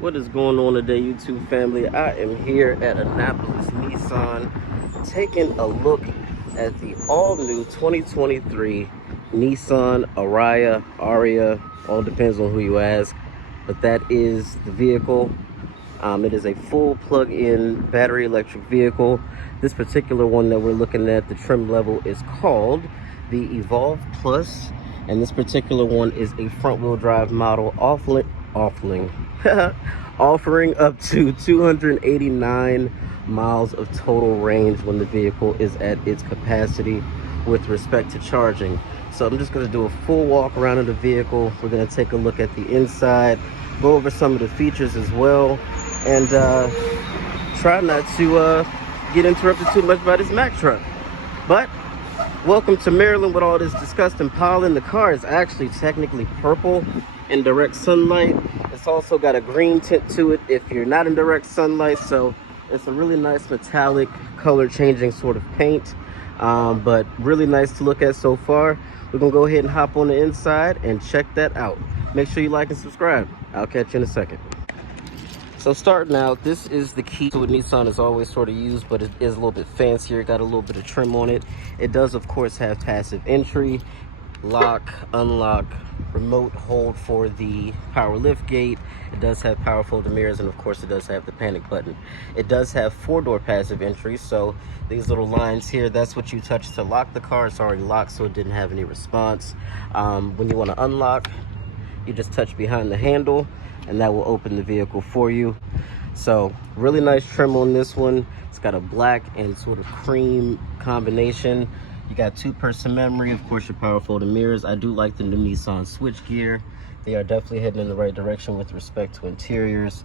What is going on today, YouTube family? I am here at Annapolis Nissan taking a look at the all-new 2023 Nissan Ariya, all depends on who you ask, but that is the vehicle. It is a full plug-in battery electric vehicle. This particular one that we're looking at, the trim level is called the Evolve Plus, and this particular one is a front-wheel drive model offering up to 289 miles of total range when the vehicle is at its capacity with respect to charging. So I'm just going to do a full walk around of the vehicle. We're going to take a look at the inside, go over some of the features as well, and try not to get interrupted too much by this Mack truck. But welcome to Maryland with all this disgusting pollen. The car is actually technically purple in direct sunlight. It's also got a green tint to it if you're not in direct sunlight, so it's a really nice metallic color changing sort of paint, but really nice to look at so far. We're gonna go ahead and hop on the inside and check that out. Make sure you like and subscribe. I'll catch you in a second. So starting out, this is the key to what Nissan has always sort of used, but it is a little bit fancier. Got a little bit of trim on it. It does, of course, have passive entry, lock, unlock, remote hold for the power lift gate. It does have power folding mirrors, and of course it does have the panic button. It does have 4-door passive entry, so these little lines here, that's what you touch to lock the car. It's already locked, so it didn't have any response. When you want to unlock, you just touch behind the handle and that will open the vehicle for you. So really nice trim on this one. It's got a black and sort of cream combination. You got 2-person memory, of course your power folding mirrors. I do like the new Nissan switch gear. They are definitely heading in the right direction with respect to interiors.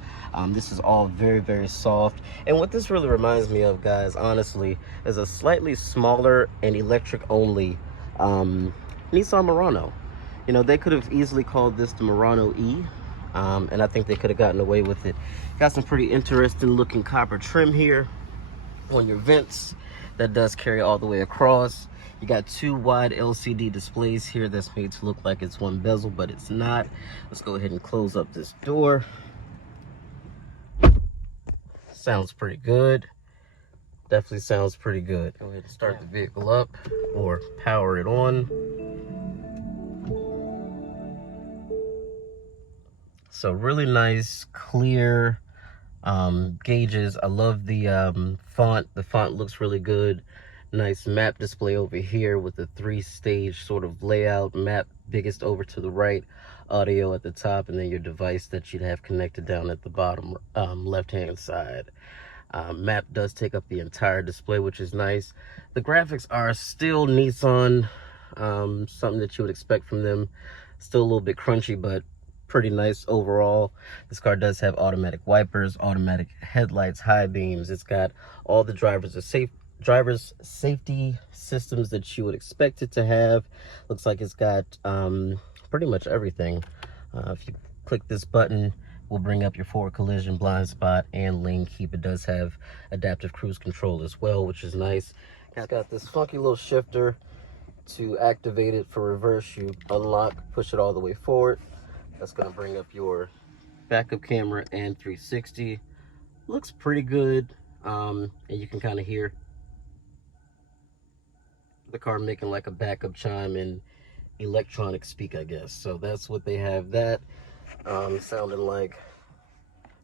This is all very, very soft. And what this really reminds me of, guys, honestly, is a slightly smaller and electric only Nissan Murano. You know, they could have easily called this the Murano E, and I think they could have gotten away with it. Got some pretty interesting looking copper trim here on your vents that does carry all the way across. You got 2 wide LCD displays here that's made to look like it's one bezel, but it's not. Let's go ahead and close up this door. Sounds pretty good. Definitely sounds pretty good. Go ahead and start the vehicle up or power it on. So really nice, clear gauges. I love the font. The font looks really good. Nice map display over here with the 3-stage sort of layout. Map biggest over to the right, audio at the top, and then your device that you'd have connected down at the bottom left-hand side. Map does take up the entire display, which is nice. The graphics are still Nissan, something that you would expect from them. Still a little bit crunchy, but pretty nice overall. This car does have automatic wipers, automatic headlights, high beams. It's got all the driver's safety systems that you would expect it to have. Looks like it's got pretty much everything. If you click this button, will bring up your forward collision, blind spot, and lane keep. It does have adaptive cruise control as well, which is nice. It's got this funky little shifter. To activate it for reverse, you unlock, push it all the way forward. That's going to bring up your backup camera and 360. Looks pretty good, and you can kind of hear the car making like a backup chime in electronic speak, I guess. So that's what they have that sounding like.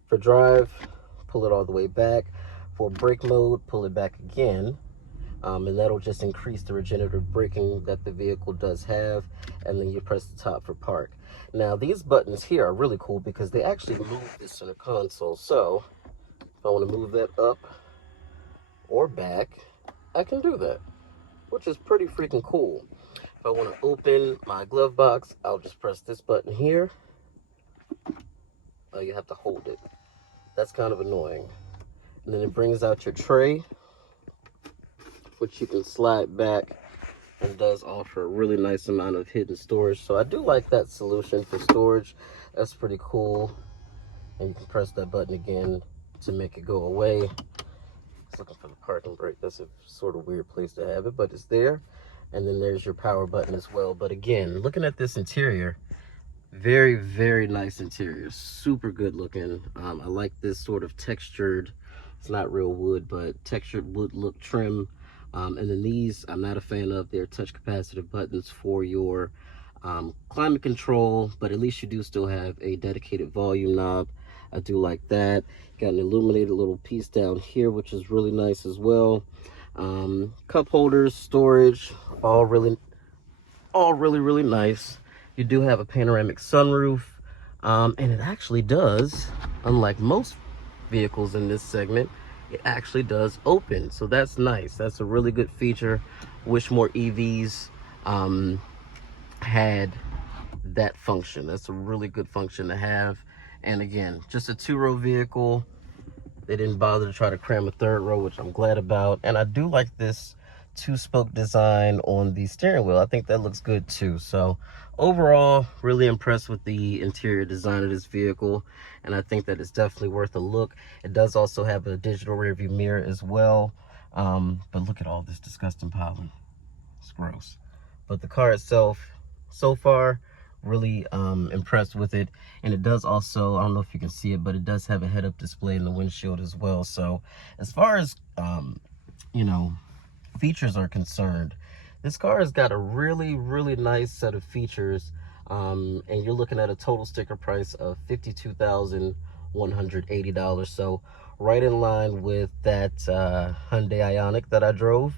For drive, pull it all the way back. For brake mode, pull it back again. And that'll just increase the regenerative braking that the vehicle does have. And then you press the top for park. Now these buttons here are really cool because they actually move the center console. So if I want to move that up or back, I can do that, which is pretty freaking cool. If I want to open my glove box, I'll just press this button here. Oh, you have to hold it. That's kind of annoying. And then it brings out your tray, which you can slide back, and does offer a really nice amount of hidden storage. So I do like that solution for storage. That's pretty cool. And you can press that button again to make it go away. I was looking for the parking brake. That's a sort of weird place to have it, but it's there. And then there's your power button as well. But again, looking at this interior, Very, very nice interior. Super good looking. I like this sort of textured, it's not real wood, but textured wood look trim. And then these, I'm not a fan of. They're touch capacitive buttons for your climate control, but at least you do still have a dedicated volume knob. I do like that. Got an illuminated little piece down here, which is really nice as well. Cup holders, storage, all really, really nice. You do have a panoramic sunroof, and it actually does, unlike most vehicles in this segment, it actually does open. So that's nice. That's a really good feature. Wish more EVs had that function. That's a really good function to have. And again, just a two-row vehicle. They didn't bother to try to cram a third row, which I'm glad about. And I do like this two-spoke design on the steering wheel. I think that looks good too. So overall, really impressed with the interior design of this vehicle, and I think that it's definitely worth a look. It does also have a digital rear view mirror as well, but look at all this disgusting pollen. It's gross. But the car itself, so far, really impressed with it. And it does also, I don't know if you can see it, but it does have a head-up display in the windshield as well. So as far as you know, features are concerned, this car has got a really, really nice set of features, and you're looking at a total sticker price of $52,180. So right in line with that Hyundai Ioniq that I drove.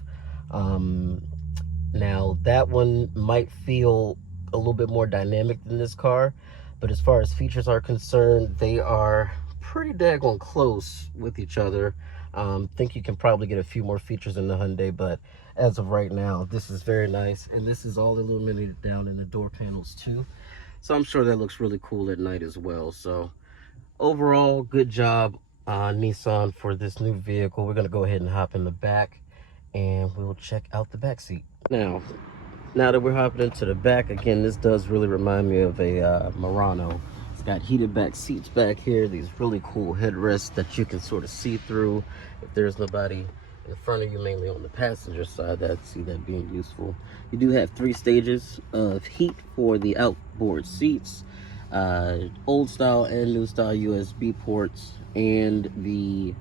Now that one might feel a little bit more dynamic than this car, but as far as features are concerned, they are pretty daggone close with each other. Think you can probably get a few more features in the Hyundai, but as of right now, this is very nice. And this is all illuminated down in the door panels too. So I'm sure that looks really cool at night as well. So overall, good job, Nissan, for this new vehicle. We're gonna go ahead and hop in the back and we'll check out the back seat. Now that we're hopping into the back, again, this does really remind me of a Murano. It's got heated back seats back here, these really cool headrests that you can sort of see through if there's nobody in front of you, mainly on the passenger side. I see that being useful. You do have 3 stages of heat for the outboard seats, old style and new style USB ports, and the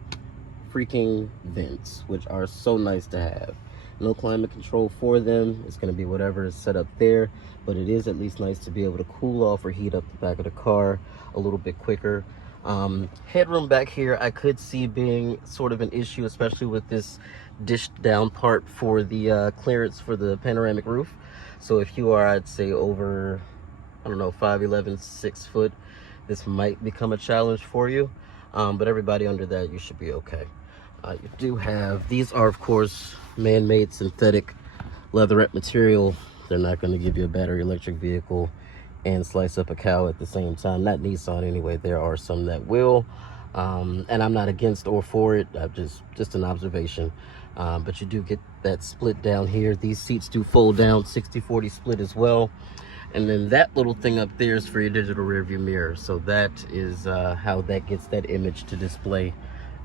freaking vents, which are so nice to have. No climate control for them. It's going to be whatever is set up there, but it is at least nice to be able to cool off or heat up the back of the car a little bit quicker. Headroom back here I could see being sort of an issue, especially with this dished down part for the clearance for the panoramic roof. So if you are, I'd say, over, I don't know, 5'11", 6 foot, this might become a challenge for you, but everybody under that, you should be okay. You do have, these are of course man-made synthetic leatherette material. They're not going to give you a battery electric vehicle and slice up a cow at the same time. Not Nissan anyway. There are some that will, and I'm not against or for it. Just an observation. But you do get that split down here. These seats do fold down, 60-40 split as well. And then that little thing up there is for your digital rear view mirror. So that is how that gets that image to display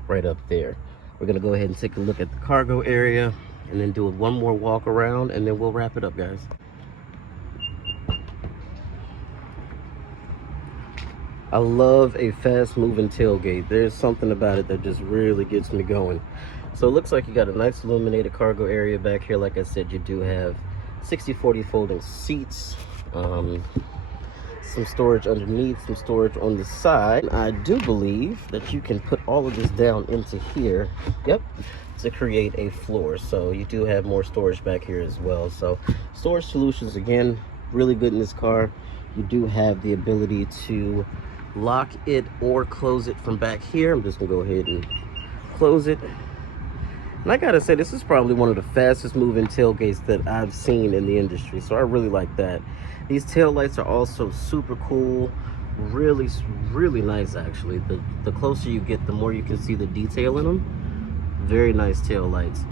right up there. We're gonna go ahead and take a look at the cargo area and then do one more walk around, and then we'll wrap it up, guys. I love a fast moving tailgate. There's something about it that just really gets me going. So it looks like you got a nice illuminated cargo area back here. Like I said, you do have 60-40 folding seats, some storage underneath, some storage on the side. I do believe that you can put all of this down into here, yep, to create a floor. So you do have more storage back here as well. So storage solutions, again, really good in this car. You do have the ability to lock it or close it from back here. I'm just gonna go ahead and close it. And I gotta say, this is probably one of the fastest moving tailgates that I've seen in the industry. So I really like that. These tail lights are also super cool. Really, really nice, actually. The closer you get, the more you can see the detail in them. Very nice tail lights.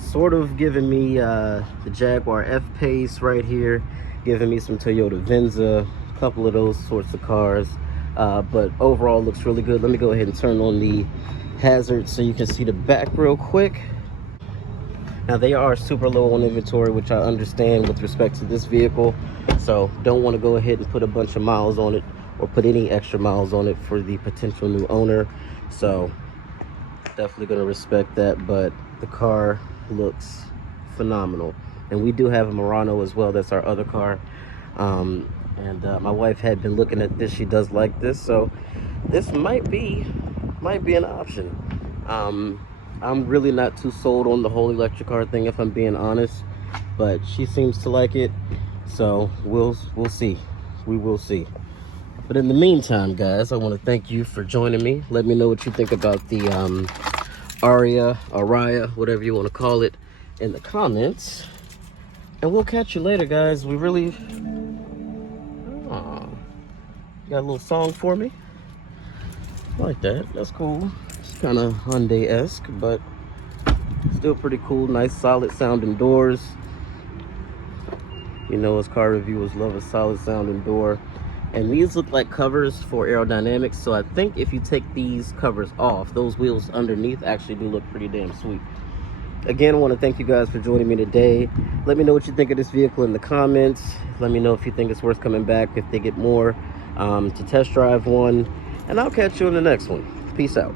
Sort of giving me the Jaguar F-Pace right here. Giving me some Toyota Venza. A couple of those sorts of cars. But overall, looks really good. Let me go ahead and turn on the hazard so you can see the back real quick. Now they are super low on inventory, which I understand with respect to this vehicle. So don't want to go ahead and put a bunch of miles on it or put any extra miles on it for the potential new owner. So definitely going to respect that, but the car looks phenomenal. And we do have a Murano as well. That's our other car. My wife had been looking at this. She does like this, so this might be an option. I'm really not too sold on the whole electric car thing, if I'm being honest, but she seems to like it, so we'll see. We will see. But in the meantime, guys, I want to thank you for joining me. Let me know what you think about the Ariya, whatever you want to call it, in the comments. And we'll catch you later, guys. We really... Aw, you got a little song for me? I like that. That's cool. It's kind of Hyundai-esque, but still pretty cool. Nice, solid sounding doors. You know, as car reviewers love a solid sounding door. And these look like covers for aerodynamics, so I think if you take these covers off, those wheels underneath actually do look pretty damn sweet. Again, I want to thank you guys for joining me today. Let me know what you think of this vehicle in the comments. Let me know if you think it's worth coming back, if they get more to test drive one. And I'll catch you in the next one. Peace out.